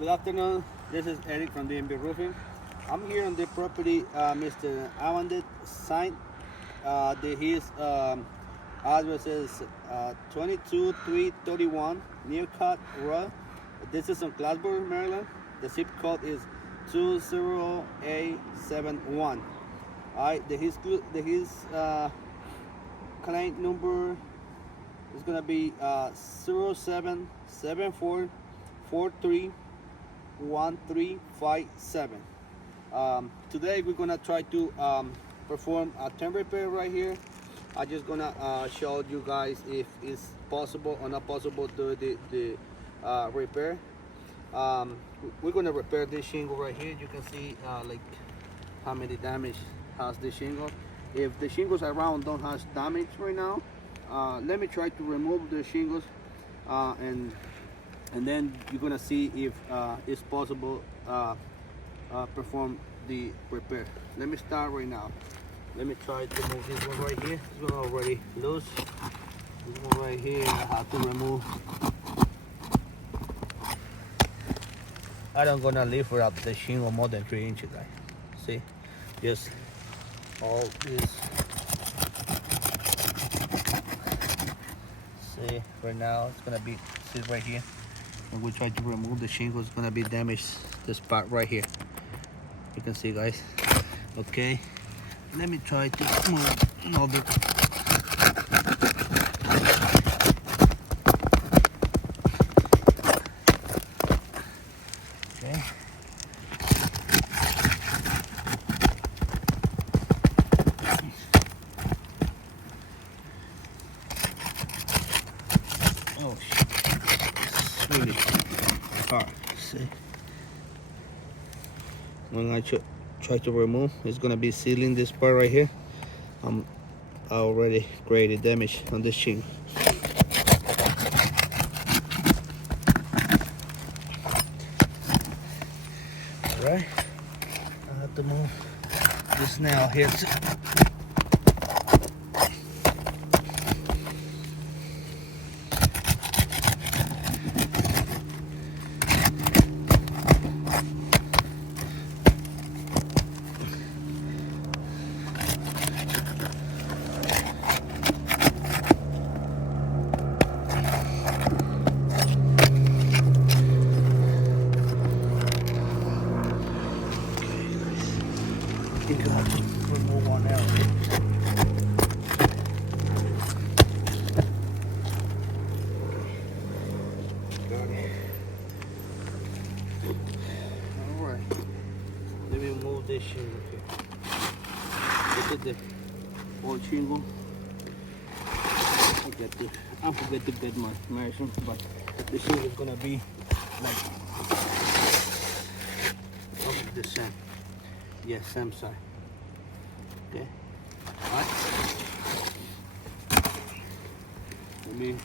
Good afternoon. This is Eric from DMB Roofing. I'm here on the property Mr. Amandep signed. His address is 22331 Nearcut Road. This is in Clarksburg, Maryland. The zip code is 20871. His client number is gonna be 0774431357. Today we're gonna try to perform a temp repair right here. I'm just gonna show you guys if it's possible or not possible to do the repair. We're gonna repair this shingle right here. You can see like how many damage has the shingle. If the shingles around don't have damage right now, let me try to remove the shingles and then you're gonna see if it's possible perform the repair. Let me start right now. Let me try to move this one right here. This one already loose. This one right here I have to remove. I don't gonna lift up the shingle more than 3 inches, guys. See, just all this. See, right now it's gonna be sit right here. And we try to remove the shingle. It's gonna be damaged this part right here. You can see, guys. Okay, let me try to move another. Okay. Oh shit. It's really hard. See? When I try to remove, it's gonna be sealing this part right here. I already created damage on this shingle. Alright, I have to move this nail here too. I think I have to remove one nail. Got it. Alright. Let me move this shingle here. Look at the old shingle. I forget to get my measurement, but the shingle is gonna be like the same. Yes, same side. Okay. Alright. Let me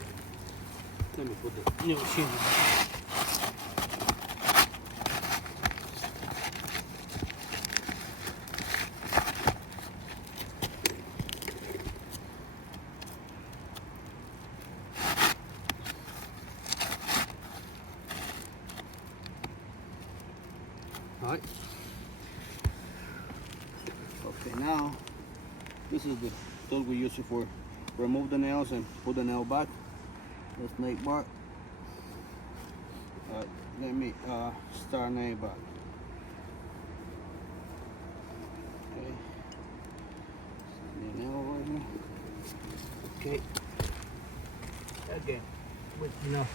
put the new shingle. Alright. Okay, now this is the tool we use it for remove the nails and put the nail back. The snake bar. Let me start nail back. Okay. The nail right here. Okay. Again,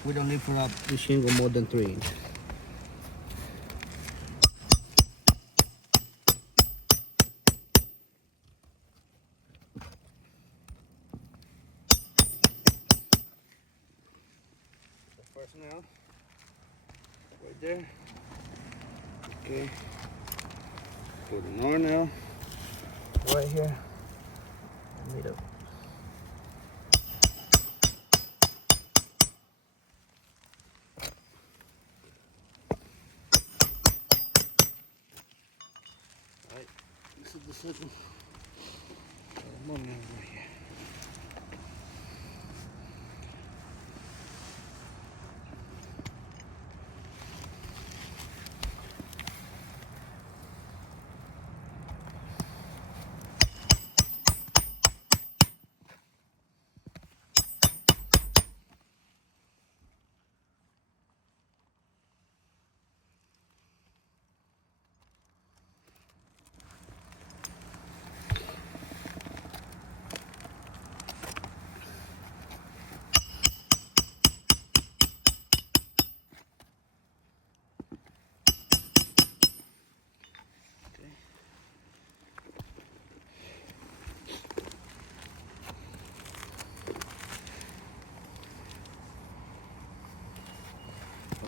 we don't lift up the shingle more than 3 inches. First nail, right there. Okay, put another nail right here. Meet up. Alright, this is the second. One nail right here.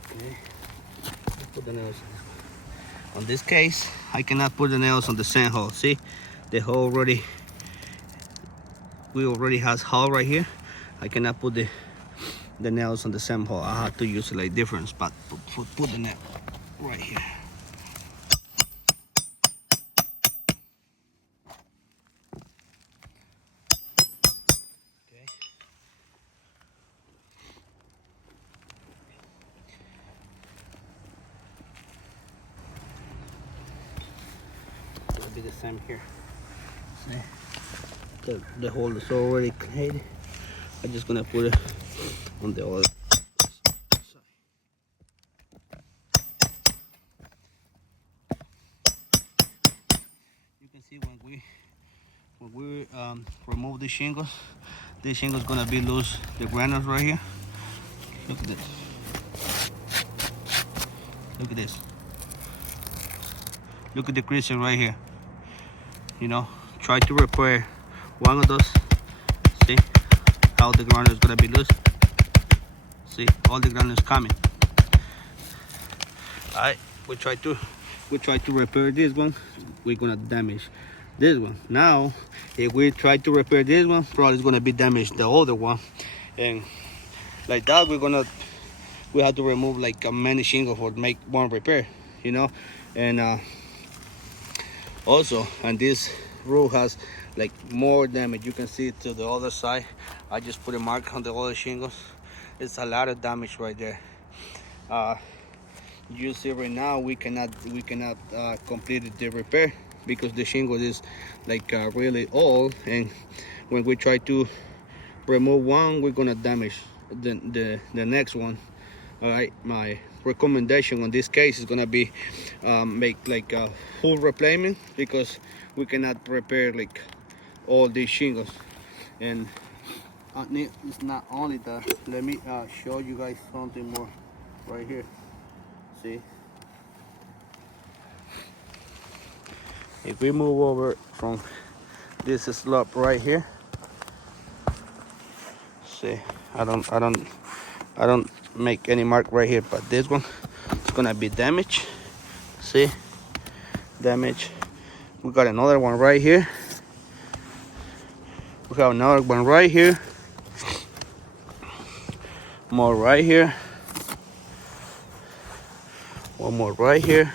Okay. Put the nails on this case. I cannot put the nails on the same hole. See, the hole already, we already has hole right here. I cannot put the nails on the same hole. I have to use like different spot. Put the nail right here. Okay. It'll be the same here. See? The hole is already cleaned. I'm just gonna put it on the other side. You can see when we remove the shingles, this shingle is gonna be loose. The granules right here. Look at this. Look at this. Look at the creasing right here. You know, try to repair one of those. See how the granule is gonna be loose. See, all the granules coming. Alright, we try to repair this one. We're gonna damage this one. Now, if we try to repair this one, probably it's gonna be damaged the other one, and like that we have to remove like many shingles for make one repair. You know, and also, and this roof has like more damage. You can see it to the other side. I just put a mark on the other shingles. It's a lot of damage right there. You see right now we cannot complete the repair because the shingle is like really old, and when we try to remove one, we're gonna damage the next one. All right, my recommendation on this case is gonna be make like a full replacement, because we cannot repair like all these shingles. And it's not only that. Let me show you guys something more right here. See, if we move over from this slope right here, see, I don't make any mark right here, but this one is gonna be damaged. See, damage. We got another one right here. We have another one right here. More right here. One more right here.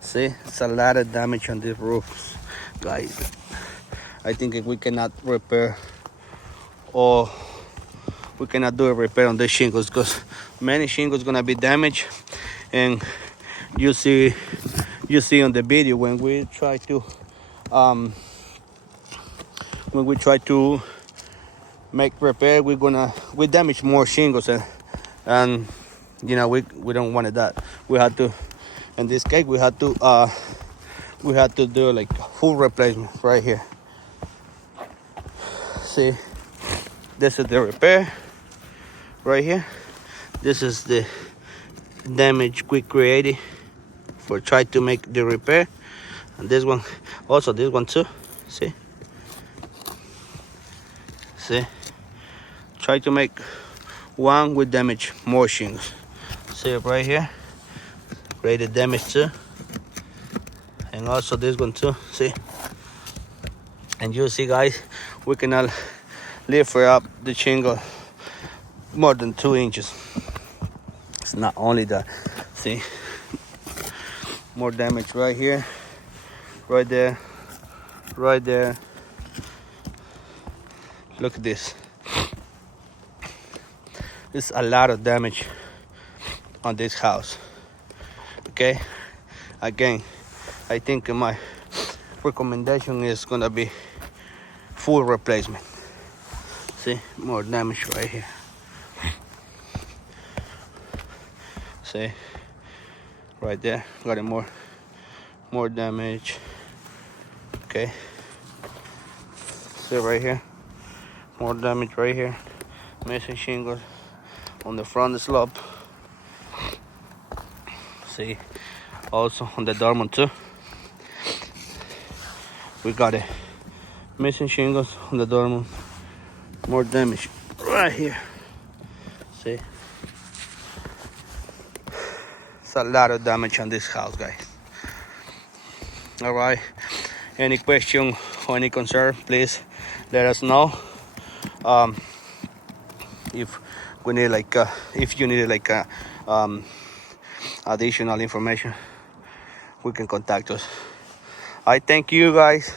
See, it's a lot of damage on these roofs, guys. I think if we cannot repair, or we cannot do a repair on the shingles, because many shingles gonna be damaged. And you see on the video when we try to make repair, we damage more shingles, and you know, we don't want that. We had to, in this case, we had to do like full replacement right here. See, this is the repair right here. This is the damage we created for try to make the repair. And this one, also this one too. See, try to make one with damage more shingles. See it right here, created damage too, and also this one too. See, and you see, guys, we cannot lift up the shingle more than 2 inches. It's not only that. See, more damage right here, right there, right there. Look at this. There's a lot of damage on this house. Okay, again, I think my recommendation is gonna be full replacement. See, more damage right here. See, right there, got it, more damage. Okay, see right here, more damage right here. Missing shingles on the front slope. See, also on the dormer too, we got it. Missing shingles on the dormer. More damage right here. See, a lot of damage on this house, guys. All right, any question or any concern, please let us know. If we need like if you need like additional information, we can contact us. I thank you guys.